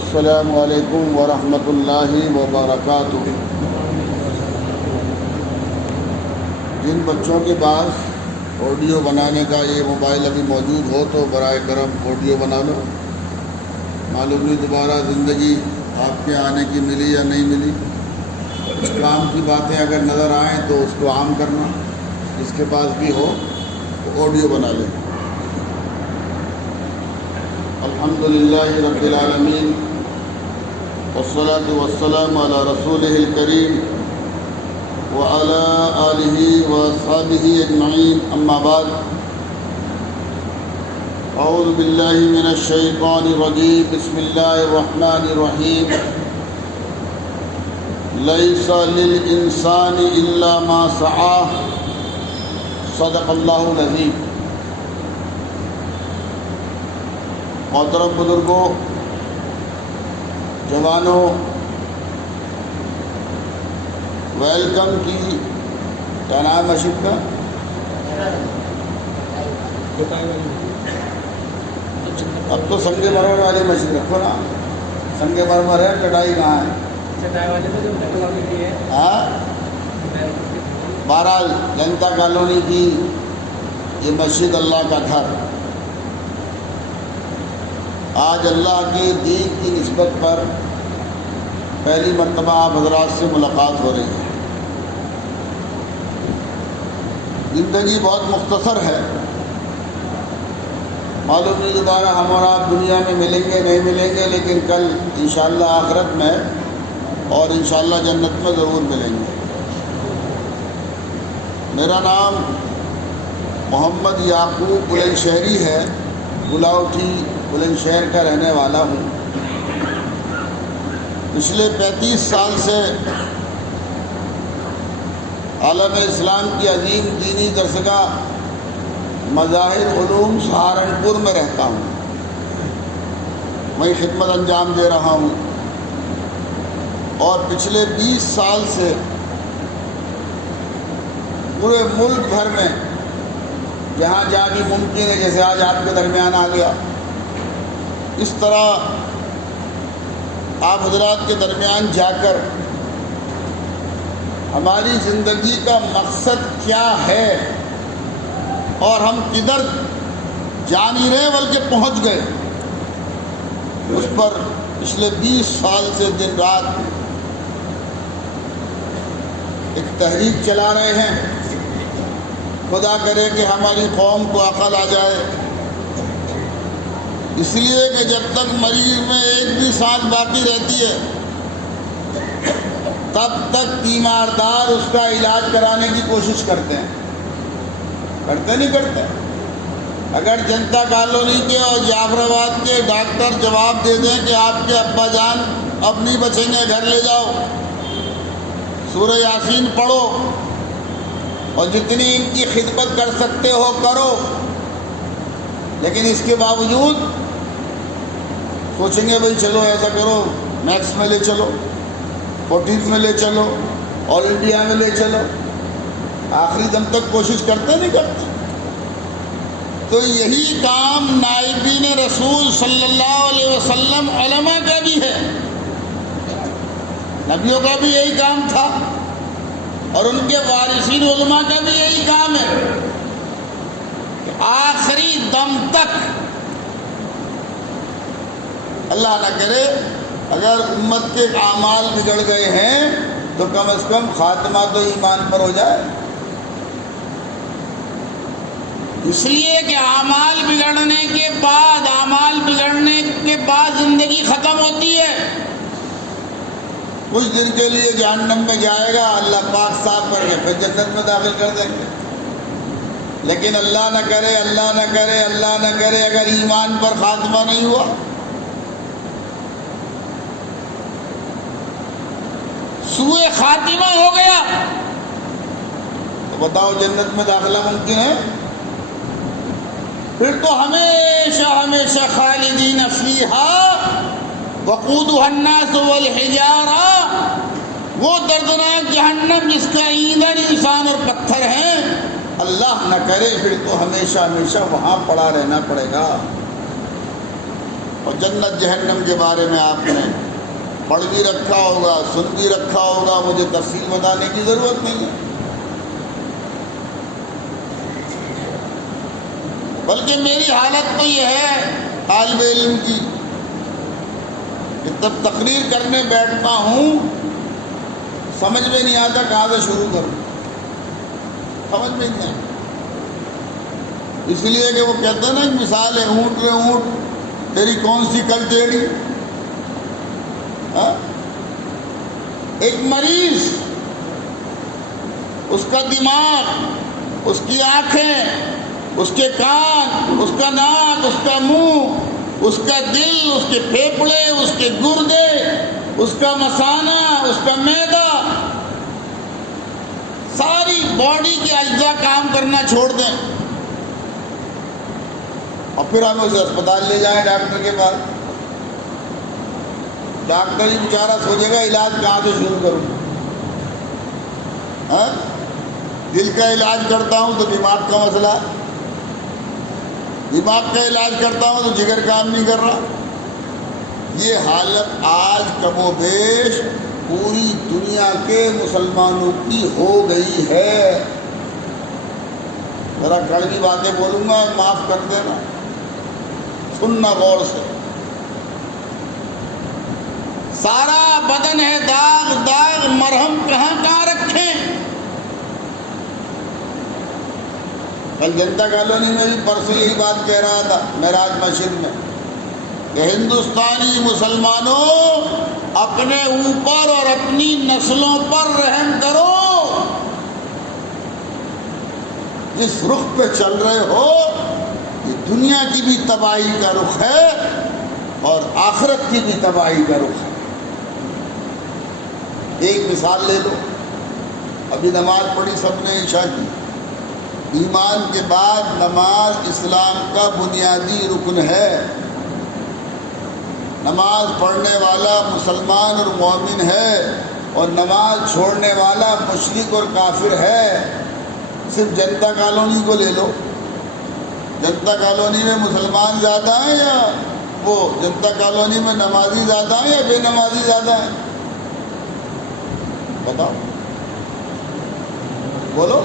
السلام علیکم ورحمۃ اللہ وبرکاتہ۔ جن بچوں کے پاس آڈیو بنانے کا یہ موبائل ابھی موجود ہو تو برائے کرم آڈیو بنا لو۔ معلوم نہیں دوبارہ زندگی آپ کے آنے کی ملی یا نہیں ملی۔ کچھ کام کی باتیں اگر نظر آئیں تو اس کو عام کرنا، جس کے پاس بھی ہو تو آڈیو بنا لیں۔ الحمدللہ رب العالمین والصلاة والسلام علی رسولہ الکریم وعلی آلہ واصحابہ اجمعین، اما بعد۔ اعوذ باللہ من الشیطان الرجیم، بسم اللہ الرحمن الرحیم۔ لیس للانسان الا ما سعی، صدق اللہ العظیم۔ محترم بزرگوں، جوانوں، ویلکم کی کیا نام مسجد کا؟ اب تو سنگ مرمر والی مسجد رکھو نا۔ سنگ مرمر ہے، چٹائی کہاں ہے؟ ہاں، بہرحال جنتا کالونی کی یہ مسجد اللہ کا گھر، آج اللہ کی دین کی نسبت پر پہلی مرتبہ آپ حضرات سے ملاقات ہو رہی ہے۔ زندگی بہت مختصر ہے، معلوم نہیں دوبارہ ہم اور آپ دنیا میں ملیں گے نہیں ملیں گے، لیکن کل انشاءاللہ آخرت میں اور انشاءاللہ جنت میں ضرور ملیں گے۔ میرا نام محمد یعقوب بلند شہری ہے، گلاوٹھی بلند شہر کا رہنے والا ہوں۔ پچھلے 35 سال سے عالم اسلام کی عظیم دینی درسگاہ مظاہر علوم سہارنپور میں رہتا ہوں، میں خدمت انجام دے رہا ہوں، اور پچھلے 20 سال سے پورے ملک بھر میں جہاں جہاں بھی ممکن ہے، جیسے آج آپ کے درمیان آ گیا، اس طرح آپ حضرات کے درمیان جا کر ہماری زندگی کا مقصد کیا ہے اور ہم کدھر جا نہیں رہے بلکہ پہنچ گئے، اس پر پچھلے 20 سال سے دن رات ایک تحریک چلا رہے ہیں۔ خدا کرے کہ ہماری قوم کو عقل آ جائے، اس لیے کہ جب تک مریض میں ایک بھی سانس باقی رہتی ہے تب تک تیماردار اس کا علاج کرانے کی کوشش کرتے ہیں، کرتے نہیں کرتے؟ اگر جنتا کالونی کے اور جعفر آباد کے ڈاکٹر جواب دے دیں کہ آپ کے ابا جان اب نہیں بچیں گے، گھر لے جاؤ، سورہ یاسین پڑھو اور جتنی ان کی خدمت کر سکتے ہو کرو، لیکن اس کے باوجود سوچیں گے بھائی چلو ایسا کرو، میکس میں لے چلو، فورٹیز میں لے چلو، آل انڈیا میں لے چلو، آخری دم تک کوشش کرتے نہیں کرتے۔ تو یہی کام نائبین رسول صلی اللہ علیہ وسلم علماء کا بھی ہے، نبیوں کا بھی یہی کام تھا، اور ان کے وارثین علماء کا بھی یہی کام ہے کہ آخری دم تک اللہ نہ کرے اگر امت کے اعمال بگڑ گئے ہیں تو کم از کم خاتمہ تو ایمان پر ہو جائے، اس لیے کہ اعمال بگڑنے کے بعد زندگی ختم ہوتی ہے۔ کچھ دن کے لیے جہنم میں جائے گا، اللہ پاک صاف کر کے پھر جنت میں داخل کر دیں گے، لیکن اللہ نہ کرے اگر ایمان پر خاتمہ نہیں ہوا، سوء خاتمہ ہو گیا، تو بتاؤ جنت میں داخلہ ممکن ہے؟ پھر تو ہمیشہ خالدین فیہا وقودها الناس والحجارہ، وہ دردناک جہنم جس کا ایندھن انسان اور پتھر ہیں، اللہ نہ کرے پھر تو ہمیشہ وہاں پڑا رہنا پڑے گا۔ اور جنت جہنم کے بارے میں آپ نے پڑھ بھی رکھا ہوگا، سن بھی رکھا ہوگا، مجھے تفصیل بتانے کی ضرورت نہیں ہے۔ بلکہ میری حالت تو یہ ہے طالب علم کی کہ جب تقریر کرنے بیٹھتا ہوں سمجھ میں نہیں آتا کہاں سے شروع کروں، سمجھ میں نہیں آتا۔ اس لیے کہ وہ کہتے ہیں نا ایک مثال ہے، اونٹ رے اونٹ تیری کون سی کل ٹیڑھی۔ ایک مریض، اس کا دماغ، اس کی آنکھیں، اس کے کان، اس کا ناک، اس کا منہ، اس کا دل، اس کے پھیپھڑے، اس کے گردے، اس کا مثانہ، اس کا معدہ، ساری باڈی کے اجزاء کام کرنا چھوڑ دیں اور پھر ہم اسے اسپتال لے جائیں ڈاکٹر کے پاس۔ ڈاکٹر ہی بیچارہ سوچے گا علاج کہاں سے شروع کروں۔ دل کا علاج کرتا ہوں تو دماغ کا مسئلہ، دماغ کا علاج کرتا ہوں تو جگر کام نہیں کر رہا۔ یہ حالت آج کم و بیش پوری دنیا کے مسلمانوں کی ہو گئی ہے۔ ذرا کڑوی باتیں بولوں گا، معاف کر دینا، سننا غور سے۔ سارا بدن ہے داغ داغ، مرہم کہاں کہاں رکھیں۔ کل جنتا کالونی میں بھی پرسوں یہی بات کہہ رہا تھا معراج مسجد میں کہ ہندوستانی مسلمانوں اپنے اوپر اور اپنی نسلوں پر رحم کرو۔ جس رخ پہ چل رہے ہو یہ دنیا کی بھی تباہی کا رخ ہے اور آخرت کی بھی تباہی کا رخ ہے۔ ایک مثال لے لو، ابھی نماز پڑھی سب نے عشاء کی۔ ایمان کے بعد نماز اسلام کا بنیادی رکن ہے۔ نماز پڑھنے والا مسلمان اور مومن ہے اور نماز چھوڑنے والا مشرک اور کافر ہے۔ صرف جنتا کالونی کو لے لو، جنتا کالونی میں مسلمان زیادہ ہیں یا وہ جنتا کالونی میں نمازی زیادہ ہیں یا بے نمازی زیادہ ہیں؟ بتاؤ، بولو۔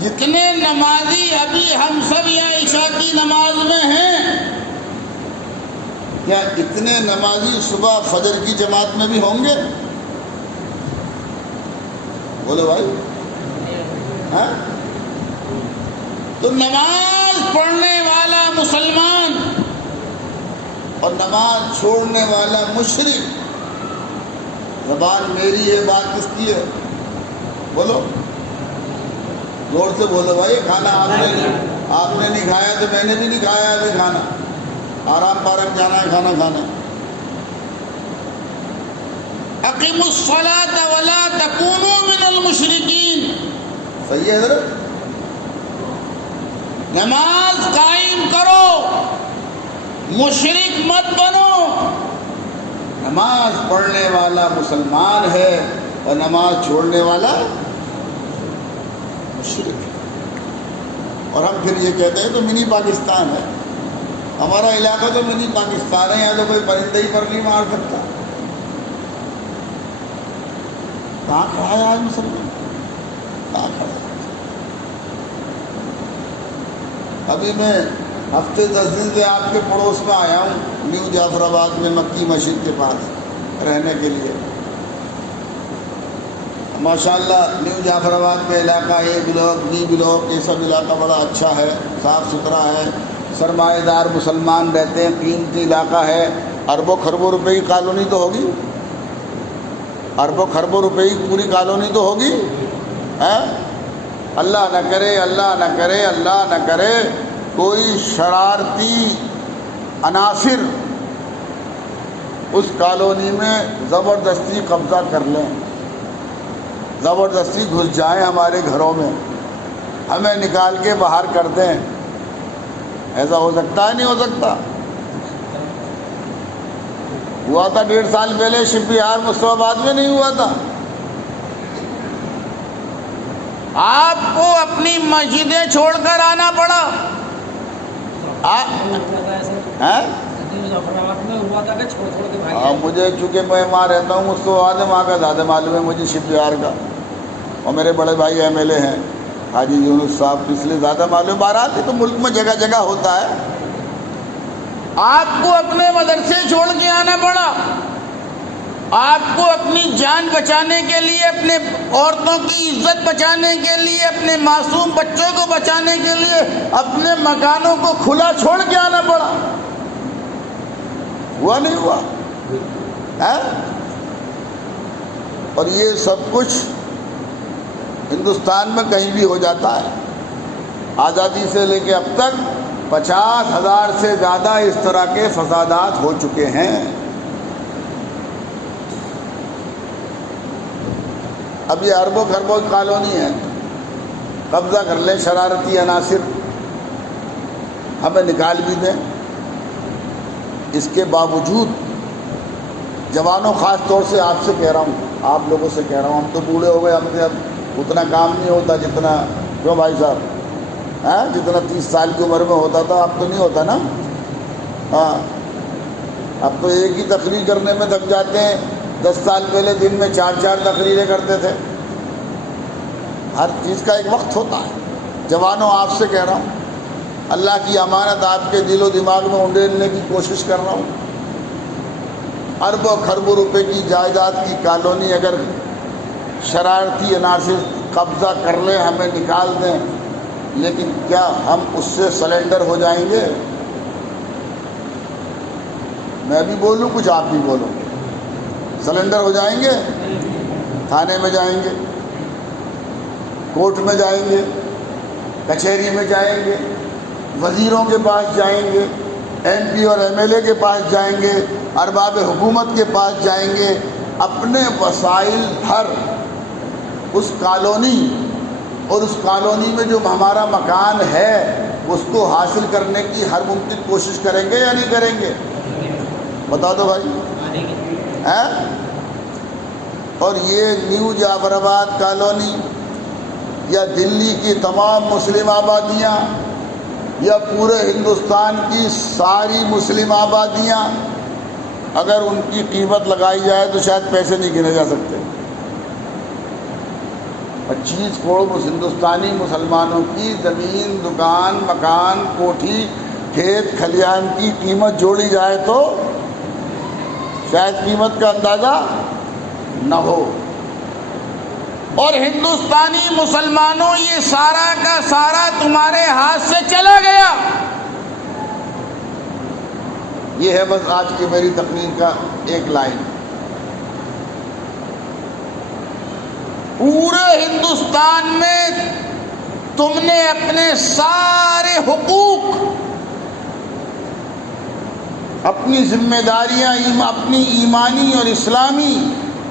جتنے نمازی ابھی ہم سب یہاں عشاء کی نماز میں ہیں، کیا اتنے نمازی صبح فجر کی جماعت میں بھی ہوں گے؟ بولو بھائی۔ تو نماز پڑھنے والا مسلمان اور نماز چھوڑنے والا مشرک، زبان میری ہے، بات کس کی ہے؟ بولو، زور سے بولو بھائی۔ کھانا آپ نے نہیں کھایا تو میں نے بھی نہیں کھایا ابھی کھانا، آرام پارک جانا ہے کھانا کھانا۔ اقیموا الصلاۃ ولا تکونوا من المشرکین، صحیح ہے حضرت؟ نماز قائم کرو، مشرک مت بنو۔ نماز پڑھنے والا مسلمان ہے اور نماز چھوڑنے والا مشرک ہے۔ اور ہم پھر یہ کہتے ہیں تو منی پاکستان ہے، ہمارا علاقہ تو منی پاکستان ہے، یہاں تو کوئی پرندہ ہی پر نہیں مار سکتا۔ کہاں کھڑا ہے آج مسلمان؟ کہاں کھڑا ہے؟ ابھی میں ہفتے 10 دن سے آپ کے پڑوس میں آیا ہوں، نیو جعفر آباد میں مکی مسجد کے پاس رہنے کے لیے۔ ماشاءاللہ نیو جعفر آباد کا علاقہ، اے بلاک، بی بلاک، یہ سب علاقہ بڑا اچھا ہے، صاف ستھرا ہے، سرمایہ دار مسلمان رہتے ہیں، قیمتی علاقہ ہے۔ اربوں خربوں روپے کی کالونی تو ہوگی، اربوں خربوں روپے کی پوری کالونی تو ہوگی۔ اللہ نہ کرے، اللہ نہ کرے، اللہ نہ کرے کوئی شرارتی عناصر اس کالونی میں زبردستی قبضہ کر لیں، زبردستی گھس جائیں ہمارے گھروں میں، ہمیں نکال کے باہر کر دیں۔ ایسا ہو سکتا ہے؟ نہیں ہو سکتا۔ ہوا تھا 1.5 سال پہلے شپ یار مصطفیٰ آباد میں، نہیں ہوا تھا؟ آپ کو اپنی مسجدیں چھوڑ کر آنا پڑا، مجھے چونکہ میں وہاں رہتا ہوں، اس کو وہاں کا زیادہ معلوم ہے مجھے شپ یارڈ کا، اور میرے بڑے بھائی ایم ایل اے ہیں حاجی یونس صاحب، اس لیے زیادہ معلوم۔ بہرحال یہ تو ملک میں جگہ جگہ ہوتا ہے۔ آپ کو اپنے مدرسے چھوڑ کے آنا پڑا، آپ کو اپنی جان بچانے کے لیے، اپنے عورتوں کی عزت بچانے کے لیے، اپنے معصوم بچوں کو بچانے کے لیے اپنے مکانوں کو کھلا چھوڑ کے آنا پڑا۔ ہوا نہیں ہوا ہے؟ اور یہ سب کچھ ہندوستان میں کہیں بھی ہو جاتا ہے۔ آزادی سے لے کے اب تک 50,000 سے زیادہ اس طرح کے فسادات ہو چکے ہیں۔ اب یہ اربوں خربوں کی کالونی ہے، قبضہ کر لیں شرارتی عناصر، ہمیں نکال بھی دیں، اس کے باوجود جوانوں، خاص طور سے آپ سے کہہ رہا ہوں، آپ لوگوں سے کہہ رہا ہوں، ہم تو بوڑھے ہو گئے، ہم سے اب اتنا کام نہیں ہوتا جتنا، کیوں بھائی صاحب، جتنا 30 سال کی عمر میں ہوتا تھا، اب تو نہیں ہوتا نا۔ ہاں، اب تو ایک ہی تقریر کرنے میں تھک جاتے ہیں، 10 سال پہلے دن میں 4 تقریریں کرتے تھے۔ ہر چیز کا ایک وقت ہوتا ہے۔ جوانوں، آپ سے کہہ رہا ہوں، اللہ کی امانت آپ کے دل و دماغ میں انڈیلنے کی کوشش کر رہا ہوں۔ اربوں خربوں روپے کی جائیداد کی کالونی اگر شرارتی عناصر قبضہ کر لیں، ہمیں نکال دیں، لیکن کیا ہم اس سے سلنڈر ہو جائیں گے؟ میں بھی بولوں کچھ، آپ بھی بولو، سلنڈر ہو جائیں گے؟ تھانے میں جائیں گے، کورٹ میں جائیں گے، کچہری میں جائیں گے، وزیروں کے پاس جائیں گے، ایم پی اور ایم ایل اے کے پاس جائیں گے، ارباب حکومت کے پاس جائیں گے، اپنے وسائل بھر اس کالونی اور اس کالونی میں جو ہمارا مکان ہے اس کو حاصل کرنے کی ہر ممکن کوشش کریں گے یا نہیں کریں گے؟ بتا دو بھائی۔ اور یہ نیو جعفر آباد کالونی یا دلی کی تمام مسلم آبادیاں یا پورے ہندوستان کی ساری مسلم آبادیاں، اگر ان کی قیمت لگائی جائے تو شاید پیسے نہیں گنے جا سکتے۔ 25 کروڑ ہندوستانی مسلمانوں کی زمین، دکان، مکان، کوٹھی، کھیت کھلیان کی قیمت جوڑی جائے تو شاید قیمت کا اندازہ نہ ہو۔ اور ہندوستانی مسلمانوں، یہ سارا کا سارا تمہارے ہاتھ سے چلا گیا۔ یہ ہے بس آج کی میری تقریر کا ایک لائن۔ پورے ہندوستان میں تم نے اپنے سارے حقوق، اپنی ذمہ داریاں، اپنی ایمانی اور اسلامی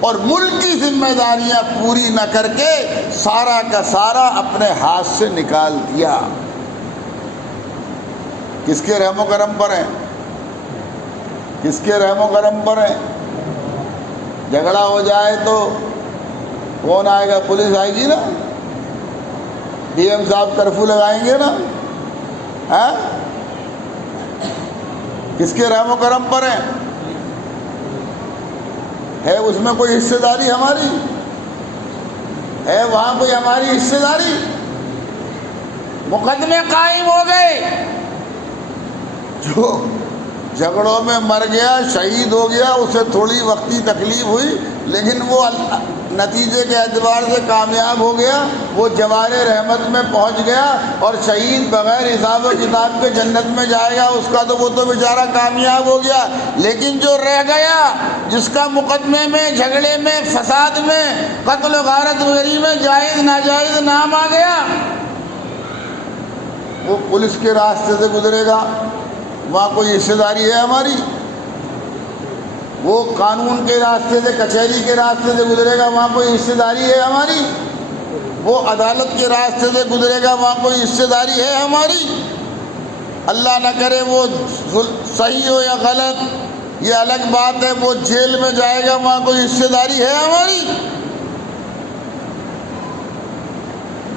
اور ملکی ذمہ داریاں پوری نہ کر کے سارا کا سارا اپنے ہاتھ سے نکال دیا۔ کس کے رحم و کرم پر ہیں؟ کس کے رحم و کرم پر ہیں؟ جھگڑا ہو جائے تو کون آئے گا؟ پولیس آئے گی نا، ڈی ایم صاحب کرفیو لگائیں گے نا۔ کس کے رحم و کرم پر ہیں؟ ہے اس میں کوئی حصے داری ہماری؟ ہے وہاں کوئی ہماری حصے داری؟ مقدمے قائم ہو گئے، جو جھگڑوں میں مر گیا، شہید ہو گیا، اسے تھوڑی وقتی تکلیف ہوئی، لیکن وہ نتیجے کے اعتبار سے کامیاب ہو گیا، وہ جوار رحمت میں پہنچ گیا، اور شہید بغیر حساب و کتاب کے جنت میں جائے گا، اس کا تو وہ تو بیچارہ کامیاب ہو گیا۔ لیکن جو رہ گیا، جس کا مقدمے میں، جھگڑے میں، فساد میں، قتل و غارت وغیرہ میں جائز ناجائز نام آ گیا، وہ پولیس کے راستے سے گزرے گا، وہاں کوئی حصے داری ہے ہماری؟ وہ قانون کے راستے سے، کچہری کے راستے سے گزرے گا، وہاں کوئی حصے داری ہے ہماری؟ وہ عدالت کے راستے سے گزرے گا، وہاں کوئی حصے داری ہے ہماری؟ اللہ نہ کرے وہ صحیح ہو یا غلط یہ الگ بات ہے، وہ جیل میں جائے گا، وہاں کوئی حصے داری ہے ہماری؟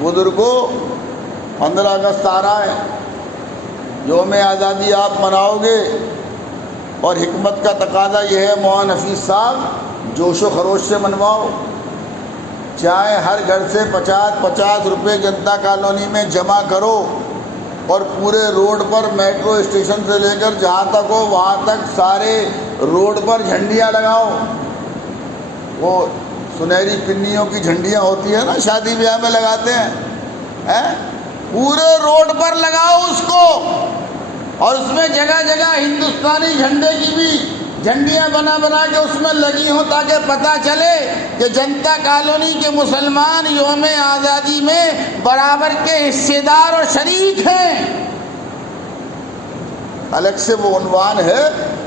بزرگوں، 15 اگست آ رہا ہے، یوم آزادی آپ مناؤ گے، اور حکمت کا تقاضا یہ ہے مولانا حفیظ صاحب جوش و خروش سے منواؤ، چاہے ہر گھر سے 50 روپے جنتا کالونی میں جمع کرو، اور پورے روڈ پر میٹرو اسٹیشن سے لے کر جہاں تک ہو وہاں تک سارے روڈ پر جھنڈیاں لگاؤ۔ وہ سنہری پنیوں کی جھنڈیاں ہوتی ہیں نا، شادی بیاہ میں لگاتے ہیں، پورے روڈ پر لگاؤ اس کو، اور اس میں جگہ جگہ ہندوستانی جھنڈے کی بھی جھنڈیاں بنا بنا کے اس میں لگی ہوں، تاکہ پتہ چلے کہ جنتا کالونی کے مسلمان یوم آزادی میں برابر کے حصے دار اور شریک ہیں۔ الگ سے وہ عنوان ہے،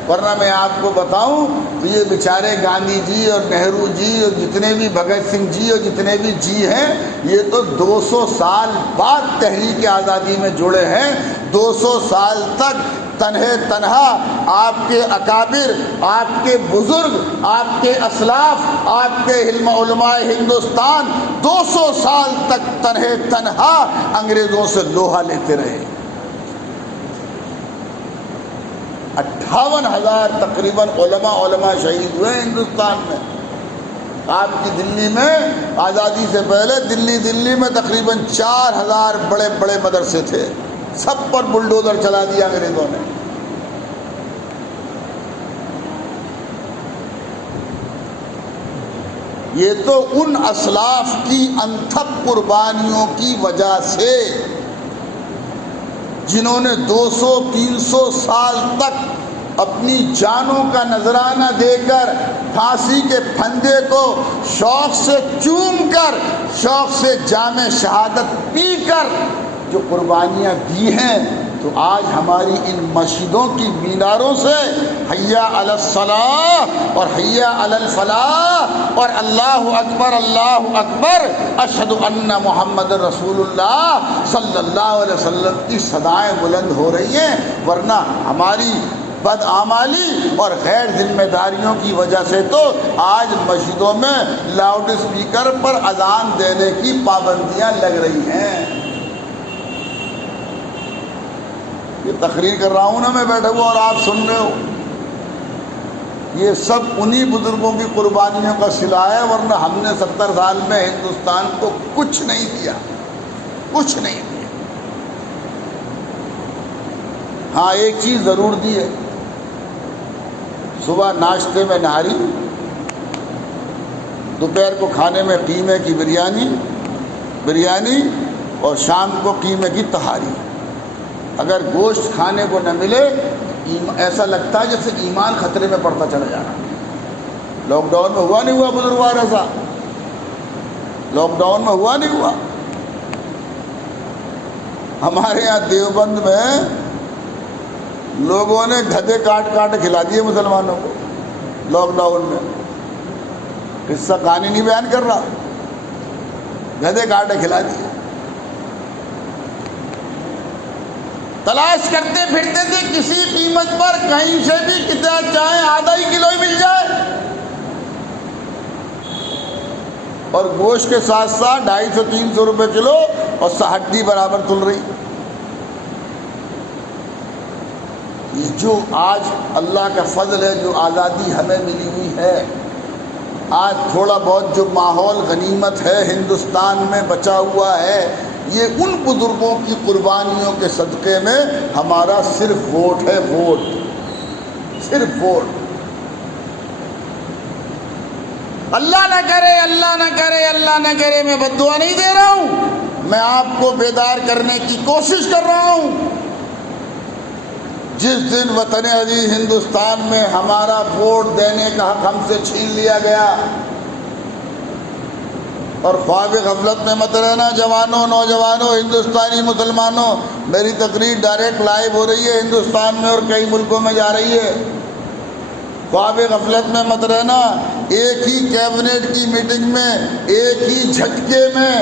ورنہ میں آپ کو بتاؤں تو یہ بیچارے گاندھی جی اور نہرو جی اور جتنے بھی بھگت سنگھ جی اور جتنے بھی جی ہیں، یہ تو 200 سال بعد تحریک آزادی میں جڑے ہیں۔ 200 سال تک تنہا آپ کے اکابر، آپ کے بزرگ، آپ کے اسلاف، آپ کے علماء ہندوستان 200 سال تک تنہا انگریزوں سے لوہا لیتے رہے۔ 58,000 تقریباً علماء شہید ہوئے ہندوستان میں۔ آپ کی دلی میں آزادی سے پہلے دلی میں تقریباً 4,000 بڑے بڑے مدرسے تھے، سب پر بلڈوزر چلا دیا انگریزوں نے۔ یہ تو ان اسلاف کی انتھک قربانیوں کی وجہ سے، جنہوں نے 200-300 سال تک اپنی جانوں کا نذرانہ دے کر پھانسی کے پھندے کو شوق سے چوم کر، شوق سے جام شہادت پی کر جو قربانیاں دی ہیں، تو آج ہماری ان مسجدوں کی میناروں سے حیا علی الصلاۃ اور حیا علی الفلاح اور اللہ اکبر اشہد ان محمد رسول اللہ صلی اللہ علیہ وسلم کی صدائیں بلند ہو رہی ہیں۔ ورنہ ہماری بدعمالی اور غیر ذمہ داریوں کی وجہ سے تو آج مسجدوں میں لاؤڈ اسپیکر پر اذان دینے کی پابندیاں لگ رہی ہیں۔ یہ تقریر کر رہا ہوں نا میں بیٹھا ہوا اور آپ سن رہے ہو، یہ سب انہی بزرگوں کی قربانیوں کا صلہ ہے، ورنہ ہم نے 70 سال میں ہندوستان کو کچھ نہیں دیا، کچھ نہیں دیا۔ ہاں ایک چیز ضرور دی ہے، صبح ناشتے میں نہاری، دوپہر کو کھانے میں قیمے کی بریانی اور شام کو قیمے کی تہاری۔ اگر گوشت کھانے کو نہ ملے ایسا لگتا ہے جیسے ایمان خطرے میں پڑتا چلا جا رہا۔ لاک ڈاؤن میں ہوا نہیں ہوا بزرگوار ایسا؟ لاک ڈاؤن میں ہوا نہیں ہوا؟ ہمارے یہاں دیوبند میں لوگوں نے گدھے کاٹ کھلا دیے مسلمانوں کو لاک ڈاؤن میں۔ قصہ کہانی نہیں بیان کر رہا، گدھے کاٹے کھلا دیے۔ تلاش کرتے پھرتے تھے کسی قیمت پر کہیں سے بھی کتنا چاہے آدھا ہی کلو ہی مل جائے، اور گوشت کے ساتھ ساتھ 250-300 روپے کلو اور ہڈی برابر تل رہی۔ یہ جو آج اللہ کا فضل ہے، جو آزادی ہمیں ملی ہوئی ہے، آج تھوڑا بہت جو ماحول غنیمت ہے ہندوستان میں بچا ہوا ہے، یہ ان بزرگوں کی قربانیوں کے صدقے میں ہمارا صرف ووٹ ہے، ووٹ، صرف ووٹ۔ اللہ نہ کرے میں بد دعا نہیں دے رہا ہوں، میں آپ کو بیدار کرنے کی کوشش کر رہا ہوں۔ جس دن وطن عزیز ہندوستان میں ہمارا ووٹ دینے کا حق ہم سے چھین لیا گیا، اور خواب غفلت میں مت رہنا جوانوں، نوجوانوں، ہندوستانی مسلمانوں، میری تقریر ڈائریکٹ لائیو ہو رہی ہے ہندوستان میں اور کئی ملکوں میں جا رہی ہے۔ خواب غفلت میں مت رہنا، ایک ہی کیبنٹ کی میٹنگ میں ایک ہی جھٹکے میں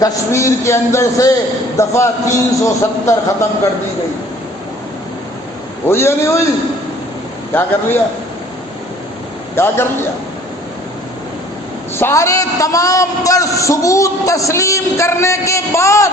کشمیر کے اندر سے دفعہ 370 ختم کر دی گئی۔ ہوئی یا نہیں ہوئی؟ کیا کر لیا؟ سارے تمام پر ثبوت تسلیم کرنے کے بعد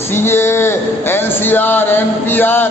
CA, NCR, NPR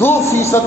2%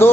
2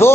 2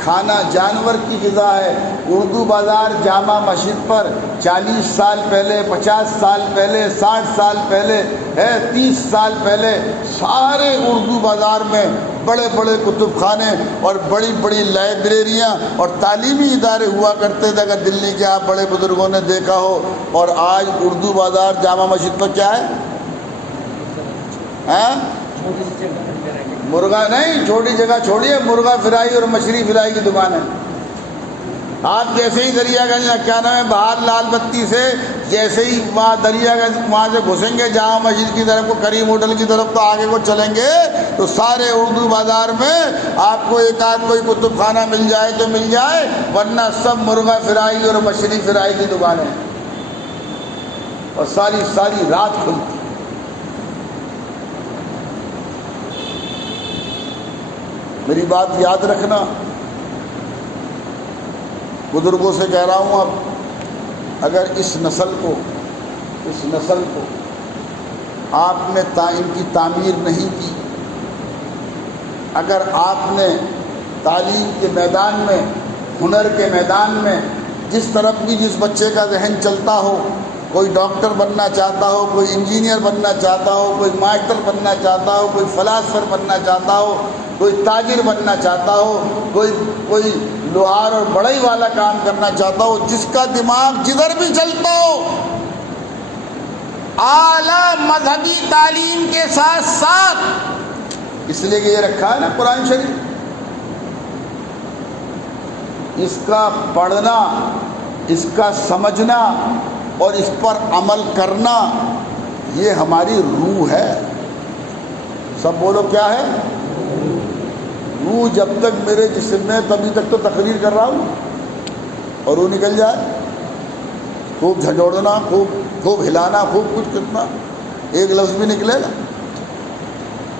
کھانا جانور کی غذا ہے۔ اردو بازار جامع مسجد پر 40 سال پہلے، 50 سال پہلے، 60 سال پہلے، 30 سال پہلے سارے اردو بازار میں بڑے بڑے کتب خانے اور بڑی بڑی لائبریریاں اور تعلیمی ادارے ہوا کرتے تھے، اگر دلی کے آپ بڑے بزرگوں نے دیکھا ہو۔ اور آج اردو بازار جامع مسجد پر کیا ہے؟ مرغا نہیں، چھوٹی جگہ چھوڑیے، مرغا فرائی اور مچھلی فرائی کی دکان ہے۔ آپ جیسے ہی دریا گنج کیا نام ہے باہر لال بتی سے جیسے ہی وہاں دریا گنج وہاں سے گھسیں گے جامع مسجد کی طرف کو، کریم ہوٹل کی طرف تو آگے کو چلیں گے تو سارے اردو بازار میں آپ کو ایک آدھ کوئی کتب خانہ مل جائے تو مل جائے، ورنہ سب مرغا فرائی اور مچھلی فرائی کی دکانیں اور ساری رات کھلتی۔ میری بات یاد رکھنا، بزرگوں سے کہہ رہا ہوں، اب اگر اس نسل کو آپ نے ان کی تعمیر نہیں کی، اگر آپ نے تعلیم کے میدان میں، ہنر کے میدان میں جس طرف بھی جس بچے کا ذہن چلتا ہو، کوئی ڈاکٹر بننا چاہتا ہو، کوئی انجینئر بننا چاہتا ہو، کوئی ماسٹر بننا چاہتا ہو، کوئی فلاسفر بننا چاہتا ہو، کوئی تاجر بننا چاہتا ہو، کوئی لوہار اور بڑھئی والا کام کرنا چاہتا ہو، جس کا دماغ جدھر بھی چلتا ہو، اعلیٰ مذہبی تعلیم کے ساتھ ساتھ، اس لیے کہ یہ رکھا ہے نا قرآن شریف، اس کا پڑھنا، اس کا سمجھنا اور اس پر عمل کرنا، یہ ہماری روح ہے۔ سب بولو کیا ہے؟ روح جب تک میرے جسم میں تبھی تک تو تقریر کر رہا ہوں، اور وہ نکل جائے، خوب جھنجھوڑنا، خوب ہلانا، خوب کچھ کرنا، ایک لفظ بھی نکلے گا،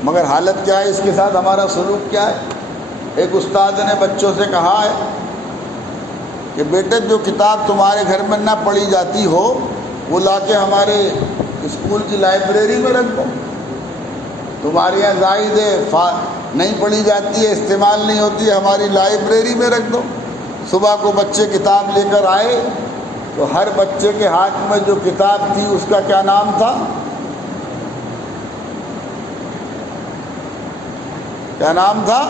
مگر حالت کیا ہے اس کے ساتھ، ہمارا سلوک کیا ہے؟ ایک استاد نے بچوں سے کہا ہے کہ بیٹے جو کتاب تمہارے گھر میں نہ پڑھی جاتی ہو وہ لا کے ہمارے اسکول کی لائبریری میں رکھ دو، تمہارے یہاں زائد ہے، نہیں پڑھی جاتی ہے، استعمال نہیں ہوتی ہے، ہماری لائبریری میں رکھ دو۔ صبح کو بچے کتاب لے کر آئے تو ہر بچے کے ہاتھ میں جو کتاب تھی اس کا کیا نام تھا؟ کیا نام تھا؟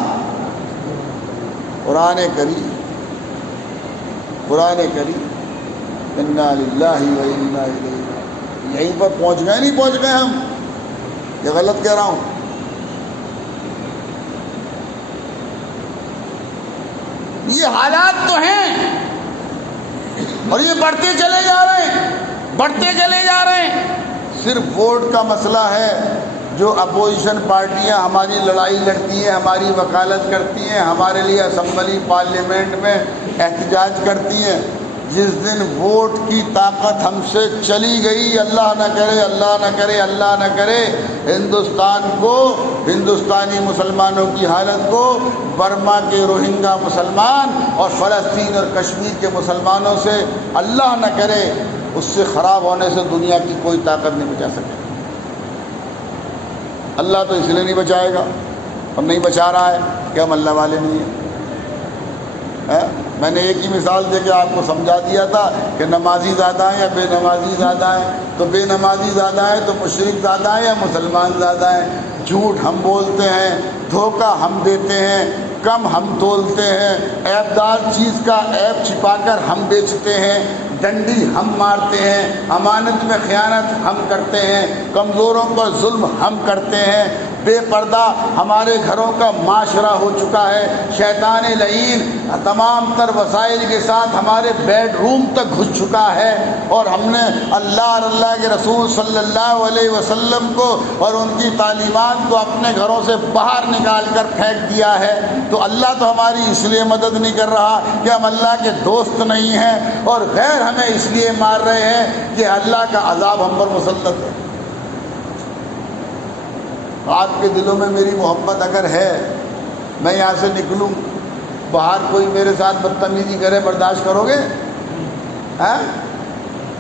قرآن کریم۔ قرآن کریم۔ انا للہ و انا الیہ راجعون۔ یہیں پر پہنچ گئے، نہیں پہنچ گئے ہم؟ یہ غلط کہہ رہا ہوں؟ یہ حالات تو ہیں اور یہ بڑھتے چلے جا رہے ہیں، صرف ووٹ کا مسئلہ ہے۔ جو اپوزیشن پارٹیاں ہماری لڑائی لڑتی ہیں، ہماری وکالت کرتی ہیں، ہمارے لیے اسمبلی پارلیمنٹ میں احتجاج کرتی ہیں، جس دن ووٹ کی طاقت ہم سے چلی گئی، اللہ نہ کرے، اللہ نہ کرے، اللہ نہ کرے، ہندوستان کو، ہندوستانی مسلمانوں کی حالت کو برما کے روہنگا مسلمان اور فلسطین اور کشمیر کے مسلمانوں سے اللہ نہ کرے اس سے خراب ہونے سے دنیا کی کوئی طاقت نہیں بچا سکے۔ اللہ تو اس لیے نہیں بچائے گا اور نہیں بچا رہا ہے کہ ہم اللہ والے نہیں ہیں۔ میں نے ایک ہی مثال دے کے آپ کو سمجھا دیا تھا کہ نمازی زیادہ ہیں یا بے نمازی زیادہ ہیں، تو بے نمازی زیادہ ہے تو مشرک زیادہ ہیں یا مسلمان زیادہ ہیں؟ جھوٹ ہم بولتے ہیں، دھوکہ ہم دیتے ہیں، کم ہم تولتے ہیں، عیب دار چیز کا عیب چھپا کر ہم بیچتے ہیں، ڈنڈی ہم مارتے ہیں، امانت میں خیانت ہم کرتے ہیں، کمزوروں پر ظلم ہم کرتے ہیں، بے پردہ ہمارے گھروں کا معاشرہ ہو چکا ہے، شیطان لعین تمام تر وسائل کے ساتھ ہمارے بیڈ روم تک گھس چکا ہے، اور ہم نے اللہ اور اللہ کے رسول صلی اللہ علیہ وسلم کو اور ان کی تعلیمات کو اپنے گھروں سے باہر نکال کر پھینک دیا ہے۔ تو اللہ تو ہماری اس لیے مدد نہیں کر رہا کہ ہم اللہ کے دوست نہیں ہیں، اور غیر ہمیں اس لیے مار رہے ہیں کہ اللہ کا عذاب ہم پر مسلط ہے۔ آپ کے دلوں میں میری محبت اگر ہے، میں یہاں سے نکلوں، باہر کوئی میرے ساتھ بدتمیزی کرے، برداشت کرو گے؟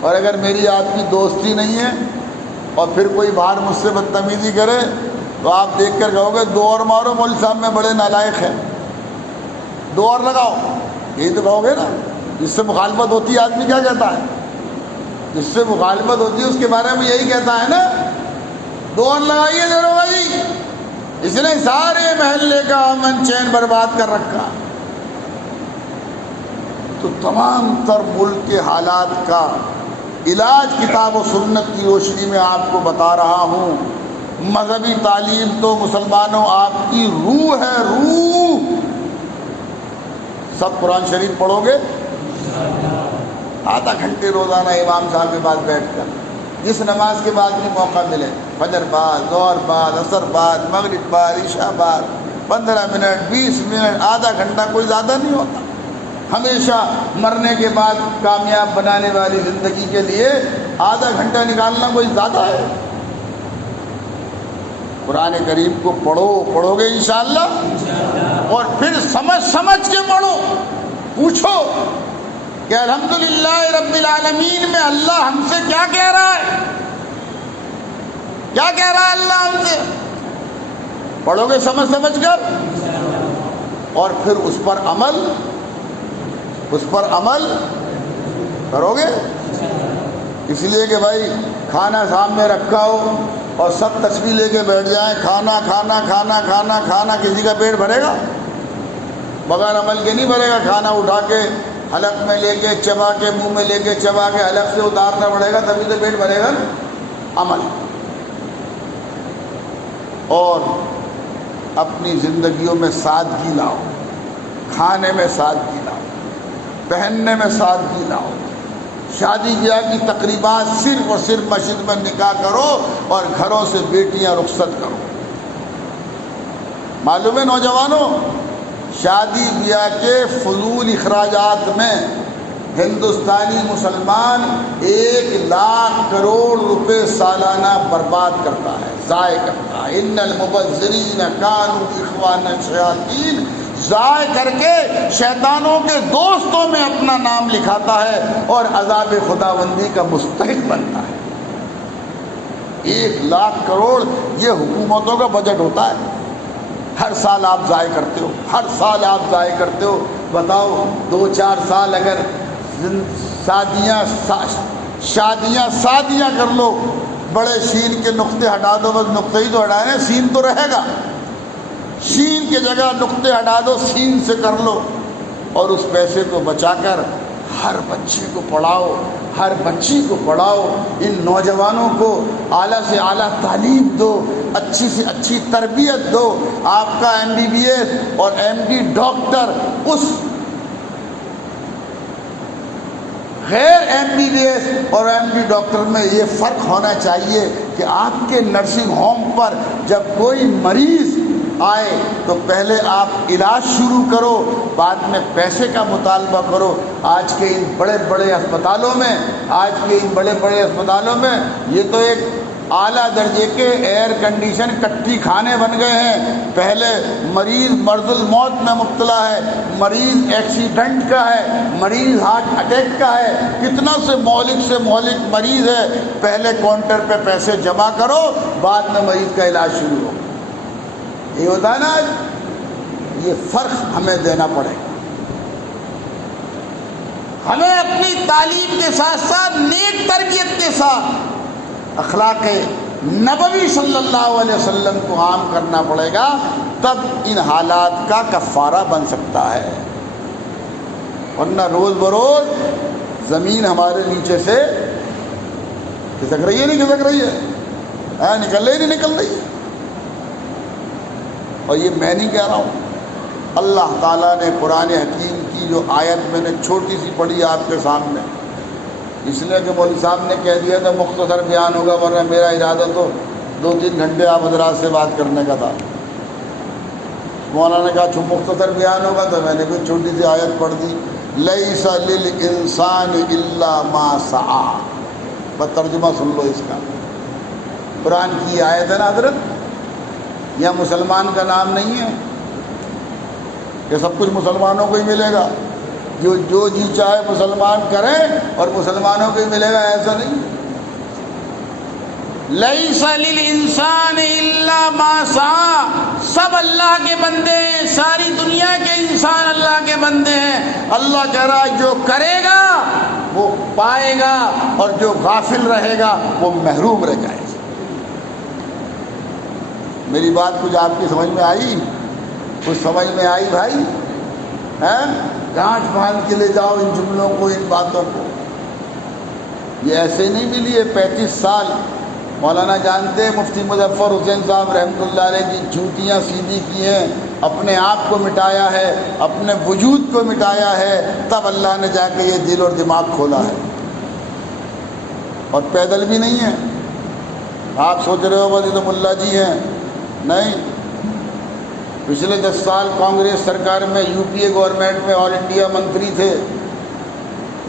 اور اگر میری آپ کی دوستی نہیں ہے اور پھر کوئی باہر مجھ سے بدتمیزی کرے تو آپ دیکھ کر کہو گے دو اور مارو، مولوی صاحب میں بڑے نالائق ہیں، 2 اور لگاؤ، یہی تو کہو گے نا۔ جس سے مخالفت ہوتی ہے آدمی کیا کہتا ہے؟ جس سے مخالفت ہوتی ہے اس کے بارے میں یہی کہتا ہے نا، 2 اور لگائیے دروگا جی، اس نے سارے محلے کا امن چین برباد کر رکھا۔ تو تمام تر ملک کے حالات کا علاج کتاب و سنت کی روشنی میں آپ کو بتا رہا ہوں۔ مذہبی تعلیم تو مسلمانوں آپ کی روح ہے، روح۔ سب قرآن شریف پڑھو گے آدھا گھنٹے روزانہ امام صاحب کے پاس بیٹھ کر، جس نماز کے بعد بھی موقع ملے، فجر بعد، ظہر بعد، عصر بعد، مغرب بعد، عشاء بعد، 15 منٹ، 20 منٹ، آدھا گھنٹہ، کوئی زیادہ نہیں ہوتا۔ ہمیشہ مرنے کے بعد کامیاب بنانے والی زندگی کے لیے آدھا گھنٹہ نکالنا کوئی زیادہ ہے؟ قرآن کریم کو پڑھو گے انشاءاللہ، اور پھر سمجھ کے پڑھو۔ پوچھو کہ الحمدللہ رب العالمین میں اللہ ہم سے کیا کہہ رہا ہے، کیا کہہ رہا ہے اللہ ہم سے؟ پڑھو گے سمجھ کر، اور پھر اس پر عمل کرو گے۔ اس لیے کہ بھائی کھانا سامنے رکھا ہو اور سب تسبیح لے کے بیٹھ جائیں، کھانا کھانا کھانا کھانا کھانا، کسی کا پیٹ بھرے گا؟ بغیر عمل کے نہیں بھرے گا۔ کھانا اٹھا کے حلق میں لے کے چبا کے، منہ میں لے کے چبا کے حلق سے اتارنا پڑے گا، تبھی تو پیٹ بھرے گا نا۔ عمل۔ اور اپنی زندگیوں میں سادگی لاؤ، کھانے میں سادگی لاؤ، پہننے میں سادگی لاؤ۔ شادی بیاہ کی تقریبات صرف اور صرف مسجد میں نکاح کرو اور گھروں سے بیٹیاں رخصت کرو۔ معلوم ہے نوجوانوں، شادی بیاہ کے فضول اخراجات میں ہندوستانی مسلمان 1,00,000 کروڑ روپے سالانہ برباد کرتا ہے، ضائع کرتا ہے۔ ان المبذرین کانوا اخوان الشیاطین، ضائع کر کے شیطانوں کے دوستوں میں اپنا نام لکھاتا ہے اور عذاب خداوندی کا مستحق بنتا ہے۔ 1,00,000 کروڑ یہ حکومتوں کا بجٹ ہوتا ہے۔ ہر سال آپ ضائع کرتے ہو، ہر سال آپ ضائع کرتے ہو۔ بتاؤ 2-4 سال اگر شادیاں کر لو، بڑے شین کے نقطے ہٹا دو، بس نقطے ہی تو ہٹائے، سین تو رہے گا۔ شین کی جگہ نقطے ہٹا دو، سین سے کر لو، اور اس پیسے کو بچا کر ہر بچے کو پڑھاؤ، ہر بچی کو پڑھاؤ۔ ان نوجوانوں کو اعلیٰ سے اعلیٰ تعلیم دو، اچھی سے اچھی تربیت دو۔ آپ کا MBBS اور MD ڈاکٹر اس غیر MBBS اور MD ڈاکٹر میں یہ فرق ہونا چاہیے کہ آپ کے نرسنگ ہوم پر جب کوئی مریض آئے تو پہلے آپ علاج شروع کرو، بعد میں پیسے کا مطالبہ کرو۔ آج کے ان بڑے بڑے اسپتالوں میں یہ تو ایک اعلیٰ درجے کے ایئر کنڈیشن کٹی خانے بن گئے ہیں۔ پہلے مریض مرض الموت میں مبتلا ہے، مریض ایکسیڈنٹ کا ہے، مریض ہارٹ اٹیک کا ہے، کتنا سے مہلک مریض ہے۔ پہلے کاؤنٹر پہ پیسے جمع کرو، بعد میں مریض کا علاج شروع ہو۔ یہ ہوتا ہے نا، یہ فرق ہمیں دینا پڑے گا۔ ہمیں اپنی تعلیم کے ساتھ ساتھ نیک تربیت کے ساتھ اخلاق نبوی صلی اللہ علیہ وسلم کو عام کرنا پڑے گا، تب ان حالات کا کفارہ بن سکتا ہے۔ ورنہ روز بروز زمین ہمارے نیچے سے کھسک رہی ہے، نہیں کھسک رہی ہے، نکل رہی ہے۔ اور یہ میں نہیں کہہ رہا ہوں، اللہ تعالیٰ نے قرآن حکیم کی جو آیت میں نے چھوٹی سی پڑھی آپ کے سامنے، اس لیے کہ مولوی صاحب نے کہہ دیا تھا مختصر بیان ہوگا، ورنہ میرا ارادہ تو 2-3 گھنٹے آپ حضرات سے بات کرنے کا تھا۔ مولانا نے کہا مختصر بیان ہوگا تو میں نے کوئی چھوٹی سی آیت پڑھ دی، لیس للانسان الا ما سعی۔ بس ترجمہ سن لو اس کا، قرآن کی آیت ہے نا حضرت، یا مسلمان کا نام نہیں ہے کہ سب کچھ مسلمانوں کو ہی ملے گا، جو جی چاہے مسلمان کریں اور مسلمانوں کو ہی ملے گا، ایسا نہیں۔ لیس للانسان الا ما سعی، سب اللہ کے بندے ہیں، ساری دنیا کے انسان اللہ کے بندے ہیں، اللہ کہہ رہا ہے جو کرے گا وہ پائے گا، اور جو غافل رہے گا وہ محروم رہ جائے گا۔ میری بات کچھ آپ کی سمجھ میں آئی؟ کچھ سمجھ میں آئی بھائی؟ گانٹھ باندھ کے لے جاؤ ان جملوں کو، ان باتوں کو۔ یہ ایسے نہیں ملی ہے 35 سال۔ مولانا جانتے ہیں مفتی مظفر حسین صاحب رحمۃ اللہ علیہ کی جوتیاں سیدھی کی ہیں، اپنے آپ کو مٹایا ہے، اپنے وجود کو مٹایا ہے، تب اللہ نے جا کے یہ دل اور دماغ کھولا ہے، اور پیدل بھی نہیں ہے۔ آپ سوچ رہے ہو بس یہ تو ملا جی ہیں، نہیں۔ پچھلے 10 سال کانگریس سرکار میں، یو پی اے گورنمنٹ میں آل انڈیا منتری تھے،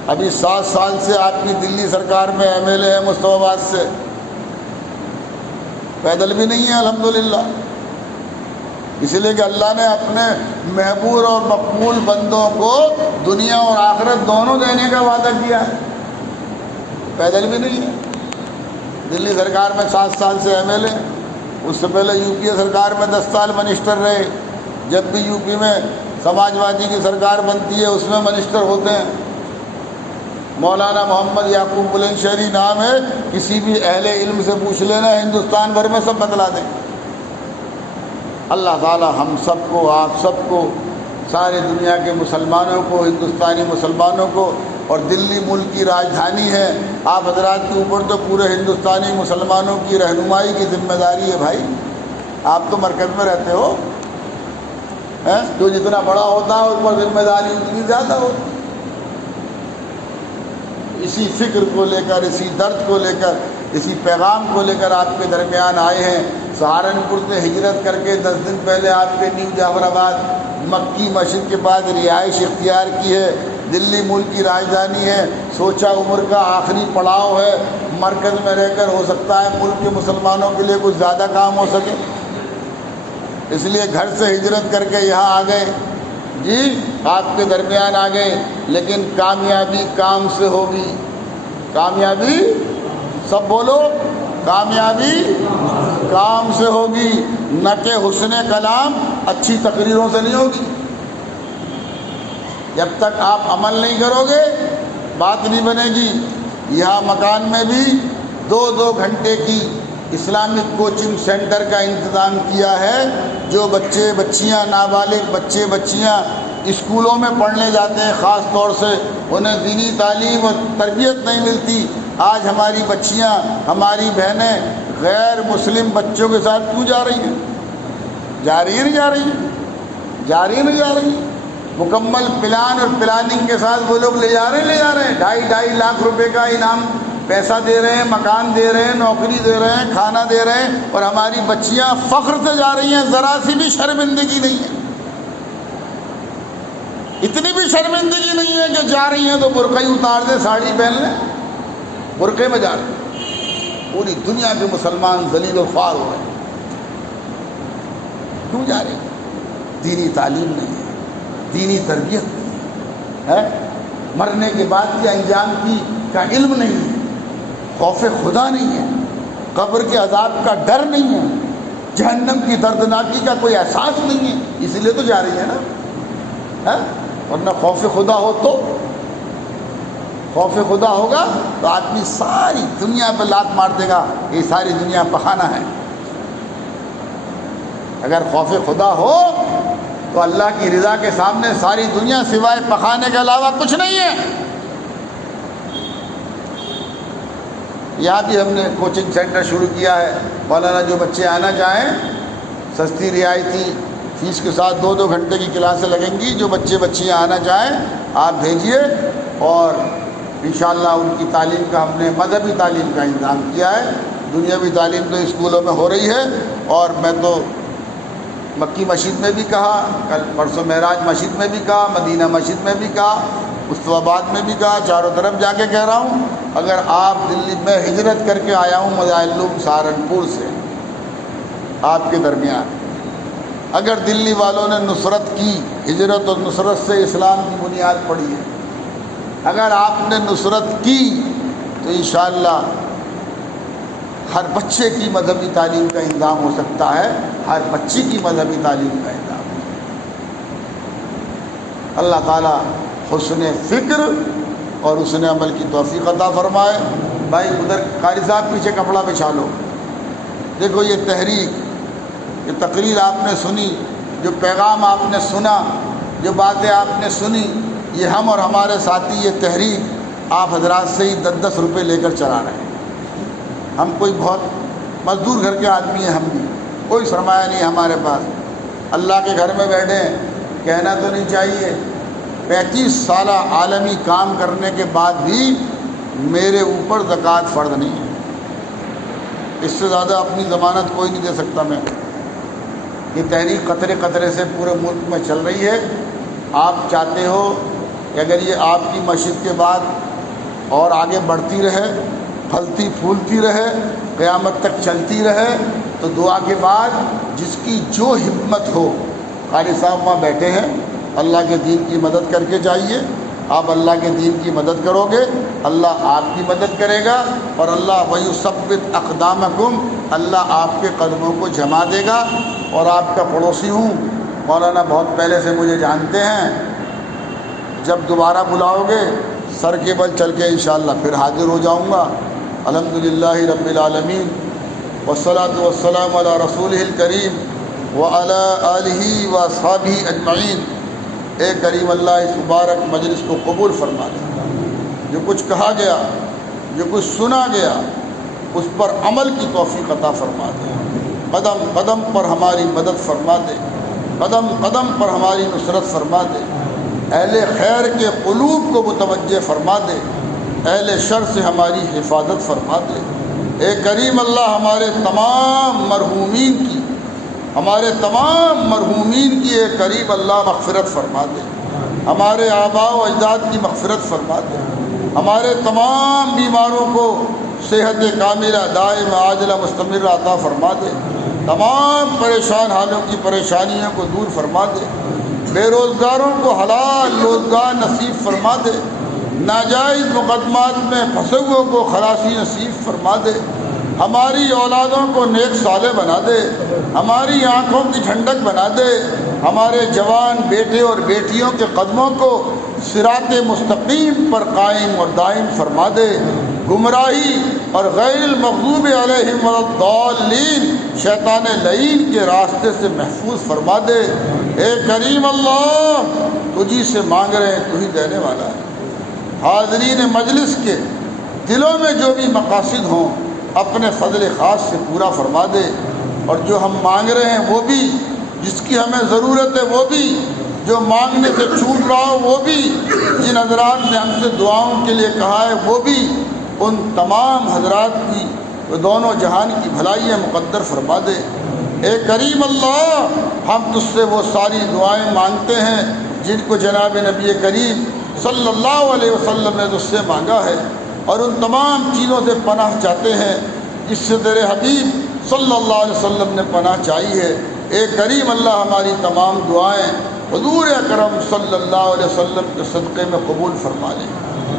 ابھی 7 سال سے آپ کی دلی سرکار میں ایم ایل اے ہے مصطفیٰ آباد سے، پیدل بھی نہیں ہے الحمدللہ۔ اس لیے کہ اللہ نے اپنے محبوب اور مقبول بندوں کو دنیا اور آخرت دونوں دینے کا وعدہ کیا ہے، پیدل بھی نہیں ہے۔ دلی سرکار میں 7 سال سے ایم ایل اے، اس سے پہلے یو پی اے سرکار میں 10 سال منسٹر رہے، جب بھی یو پی میں سماج وادی کی سرکار بنتی ہے اس میں منسٹر ہوتے ہیں۔ مولانا محمد یعقوب بلند شہری نام ہے، کسی بھی اہل علم سے پوچھ لینا، ہندوستان بھر میں سب بتلا دیں۔ اللہ تعالی ہم سب کو، آپ سب کو، سارے دنیا کے مسلمانوں کو، ہندوستانی مسلمانوں کو، اور دلی ملک کی راجدھانی ہے، آپ حضرات کے اوپر تو پورے ہندوستانی مسلمانوں کی رہنمائی کی ذمہ داری ہے بھائی۔ آپ تو مرکز میں رہتے ہو، جو جتنا بڑا ہوتا ہے اس پر ذمہ داری اتنی زیادہ ہوتی ہے۔ اسی فکر کو لے کر، اسی درد کو لے کر، اسی پیغام کو لے کر آپ کے درمیان آئے ہیں۔ سہارنپور سے ہجرت کر کے 10 دن پہلے آپ کے نیو جعفر آباد مکی مسجد کے بعد رہائش اختیار کی ہے۔ دلی ملک کی راجدھانی ہے، سوچا عمر کا آخری پڑاؤ ہے، مرکز میں رہ کر ہو سکتا ہے ملک کے مسلمانوں کے لیے کچھ زیادہ کام ہو سکے، اس لیے گھر سے ہجرت کر کے یہاں آ گئے، جی آپ کے درمیان آ گئے۔ لیکن کامیابی کام سے ہوگی، کامیابی سب بولو، کامیابی کام سے ہوگی، نہ کہ حسن کلام اچھی تقریروں سے نہیں ہوگی۔ جب تک آپ عمل نہیں کرو گے بات نہیں بنے گی۔ یہاں مکان میں بھی 2 گھنٹے کی اسلامک کوچنگ سینٹر کا انتظام کیا ہے۔ جو بچے بچیاں، نابالغ بچے بچیاں اسکولوں میں پڑھنے جاتے ہیں، خاص طور سے انہیں دینی تعلیم اور تربیت نہیں ملتی، آج ہماری بچیاں، ہماری بہنیں غیر مسلم بچوں کے ساتھ کیوں جا رہی ہیں؟ جا رہی ہیں نہیں جا رہی ہیں؟ جا رہی ہیں نہیں جا رہی ہیں؟ مکمل پلان اور پلاننگ کے ساتھ وہ لوگ لے جا رہے ہیں، 2.5 لاکھ روپے کا انعام پیسہ دے رہے ہیں، مکان دے رہے ہیں، نوکری دے رہے ہیں، کھانا دے رہے ہیں، اور ہماری بچیاں فخر سے جا رہی ہیں، ذرا سی بھی شرمندگی نہیں ہے۔ اتنی بھی شرمندگی نہیں ہے کہ جا رہی ہیں تو برقع ہی اتار دیں، ساڑی پہن لیں، برقعے میں جا رہے ہیں۔ پوری دنیا کے مسلمان ذلیل و خوار ہو رہے ہیں، کیوں جا رہے ہیں؟ دینی تعلیم نہیں ہے، دینی تربیت نہیں ہے، مرنے کے بعد کے انجام کا علم نہیں ہے، خوف خدا نہیں ہے، قبر کے عذاب کا ڈر نہیں ہے، جہنم کی دردناکی کا کوئی احساس نہیں ہے، اس لیے تو جا رہی ہے نا۔ ورنہ خوف خدا ہو تو، خوف خدا ہوگا تو آدمی ساری دنیا پہ لات مار دے گا، یہ ساری دنیا پخانہ ہے۔ اگر خوف خدا ہو تو اللہ کی رضا کے سامنے ساری دنیا سوائے پخانے کے علاوہ کچھ نہیں ہے۔ یہاں بھی ہم نے کوچنگ سینٹر شروع کیا ہے، مولانا جو بچے آنا چاہیں سستی رعایتی فیس کے ساتھ 2 گھنٹے کی کلاسیں لگیں گی، جو بچے بچیاں آنا چاہیں آپ بھیجیے، اور انشاءاللہ ان کی تعلیم کا ہم نے مذہبی تعلیم کا انتظام کیا ہے۔ دنیاوی تعلیم تو اسکولوں میں ہو رہی ہے، اور میں تو مکی مسجد میں بھی کہا، کل پرسوں معراج مسجد میں بھی کہا، مدینہ مسجد میں بھی کہا، مصطفیٰ آباد میں بھی کہا، چاروں طرف جا کے کہہ رہا ہوں، اگر آپ دلی میں ہجرت کر کے آیا ہوں مظاہر سہارنپور سے آپ کے درمیان، اگر دلی والوں نے نصرت کی، ہجرت اور نصرت سے اسلام کی بنیاد پڑی ہے، اگر آپ نے نصرت کی تو انشاءاللہ ہر بچے کی مذہبی تعلیم کا انتظام ہو سکتا ہے، ہر بچی کی مذہبی تعلیم کا انتظام۔ اللہ تعالیٰ حسن فکر اور حسن عمل کی توفیق عطا فرمائے۔ بھائی ادھر قاری صاحب پیچھے کپڑا بچھا لو۔ دیکھو یہ تحریک، یہ تقریر آپ نے سنی، جو پیغام آپ نے سنا، جو باتیں آپ نے سنی، یہ ہم اور ہمارے ساتھی یہ تحریک آپ حضرات سے ہی 10-10 روپے لے کر چلا رہے ہیں۔ ہم کوئی بہت مزدور گھر کے آدمی ہیں، ہم بھی کوئی سرمایہ نہیں ہمارے پاس، اللہ کے گھر میں بیٹھے ہیں۔ کہنا تو نہیں چاہیے 35 سالہ عالمی کام کرنے کے بعد بھی میرے اوپر زکوٰۃ فرض نہیں ہے۔ اس سے زیادہ اپنی ضمانت کوئی نہیں دے سکتا میں۔ یہ تحریک قطرے قطرے سے پورے ملک میں چل رہی ہے۔ آپ چاہتے ہو کہ اگر یہ آپ کی مسجد کے بعد اور آگے بڑھتی رہے، پھلتی پھولتی رہے، قیامت تک چلتی رہے، تو دعا کے بعد جس کی جو ہمت ہو، قاری صاحب وہاں بیٹھے ہیں، اللہ کے دین کی مدد کر کے جائیے۔ آپ اللہ کے دین کی مدد کرو گے، اللہ آپ کی مدد کرے گا، اور اللہ وَيُثَبِّتْ أَقْدَامَكُمْ، اللہ آپ کے قدموں کو جما دے گا۔ اور آپ کا پڑوسی ہوں، مولانا بہت پہلے سے مجھے جانتے ہیں، جب دوبارہ بلاؤ گے سر کے بل چل کے انشاءاللہ پھر حاضر ہو جاؤں گا۔ الحمدللہ رب العالمین، والصلاة والسلام علی رسولہ الکریم وعلی آلہ واصحابہ اجمعین۔ اے کریم اللہ اس مبارک مجلس کو قبول فرما دے۔ جو کچھ کہا گیا، جو کچھ سنا گیا، اس پر عمل کی توفیق عطا فرما دے۔ قدم قدم پر ہماری مدد فرما دے، قدم قدم پر ہماری نصرت فرما دے۔ اہل خیر کے قلوب کو متوجہ فرما دے، اہل شر سے ہماری حفاظت فرما دے۔ اے کریم اللہ ہمارے تمام مرحومین کی اے کریم اللہ مغفرت فرما دے۔ ہمارے آباء و اجداد کی مغفرت فرما دے۔ ہمارے تمام بیماروں کو صحت کاملہ دائم عاجلہ مستمرہ عطا فرما دے۔ تمام پریشان حالوں کی پریشانیوں کو دور فرما دے۔ بے روزگاروں کو حلال روزگار نصیب فرما دے۔ ناجائز مقدمات میں پھنسے ہوئے کو خلاصی نصیب فرما دے۔ ہماری اولادوں کو نیک صالح بنا دے، ہماری آنکھوں کی ٹھنڈک بنا دے، ہمارے جوان بیٹے اور بیٹیوں کے قدموں کو صراط مستقیم پر قائم اور دائم فرما دے۔ گمراہی اور غیر المغضوب علیہم ولا الضالین شیطان لعین کے راستے سے محفوظ فرما دے۔ اے کریم اللہ تجھی سے مانگ رہے ہیں، تو ہی دینے والا ہے۔ حاضرین مجلس کے دلوں میں جو بھی مقاصد ہوں اپنے فضل خاص سے پورا فرما دے، اور جو ہم مانگ رہے ہیں وہ بھی، جس کی ہمیں ضرورت ہے وہ بھی، جو مانگنے سے چھوٹ رہا ہو وہ بھی، جن حضرات نے ہم سے دعاؤں کے لیے کہا ہے وہ بھی، ان تمام حضرات کی دونوں جہان کی بھلائیاں مقدر فرما دے۔ اے کریم اللہ ہم تجھ سے وہ ساری دعائیں مانگتے ہیں جن کو جناب نبی کریم صلی اللہ علیہ وسلم نے تجھ سے مانگا ہے، اور ان تمام چیزوں سے پناہ چاہتے ہیں جس سے تیرے حبیب صلی اللہ علیہ وسلم نے پناہ چاہی ہے۔ اے کریم اللہ ہماری تمام دعائیں حضور اکرم صلی اللہ علیہ وسلم کے صدقے میں قبول فرما لے۔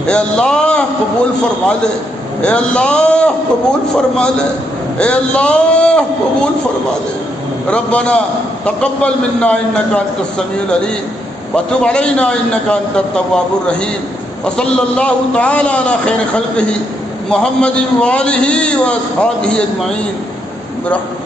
اے اللہ قبول فرما لے، اے اللہ قبول فرما لے، اے اللہ قبول فرما لے۔ ربنا تقبل منا انک انت السمیع العلیم وتب علینا انک انت التواب الرحیم، وصلی اللہ تعالی علی خیر خلقہ محمد وآلہ واصحابہ اجمعین برحمتہ۔